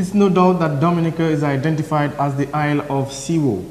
It's no doubt that Dominica is identified as the Isle of Siwo,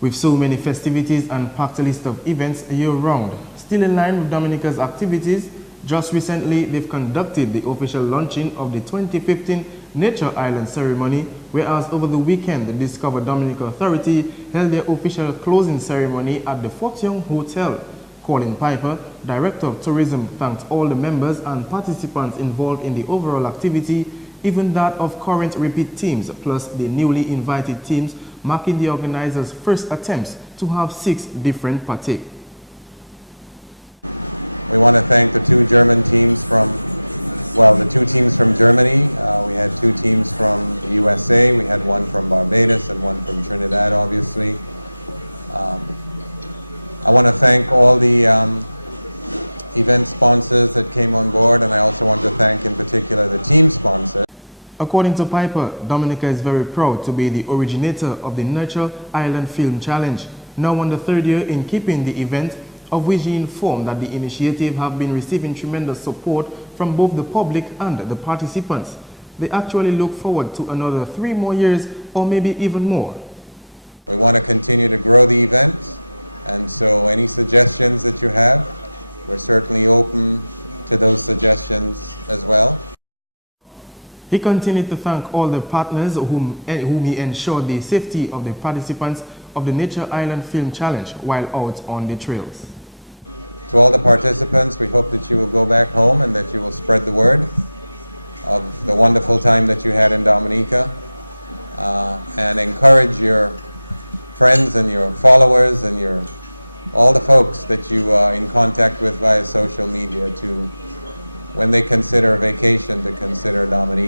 with so many festivities and packed list of events year-round. Still in line with Dominica's activities, just recently they've conducted the official launching of the 2015 Nature Island ceremony, whereas over the weekend the Discover Dominica Authority held their official closing ceremony at the Fort Young Hotel. Colin Piper, Director of Tourism, thanked all the members and participants involved in the overall activity, even that of current repeat teams, plus the newly invited teams, marking the organizers' first attempts to have 6 different partake. We want to thank the 2 German teams from, the 2 teams from Germany. We had 2 teams from the USA. We had 1 from Barbados and 1 from Trinidad, obviously. I want to thank all the event sponsors that came on board, and I also want to thank in particular the team sponsors. According to Piper, Dominica is very proud to be the originator of the Nature Island Film Challenge, now on the 3rd year in keeping the event, of which he informed that the initiative have been receiving tremendous support from both the public and the participants. They actually look forward to another 3 more years or maybe even more. We want to continue to grow the event, and so any suggestions that you have, we're certainly open to those suggestions as well. He continued to thank all the partners whom he ensured the safety of the participants of the Nature Island Film Challenge while out on the trails. To all the participants, we hope that you will go back home and that you will spread the word of the wonderful time that you had in Dominica, and encourage your friends and your followers and all the folks that you are in contact with via social media to, when they consider a vacation, to consider Dominica.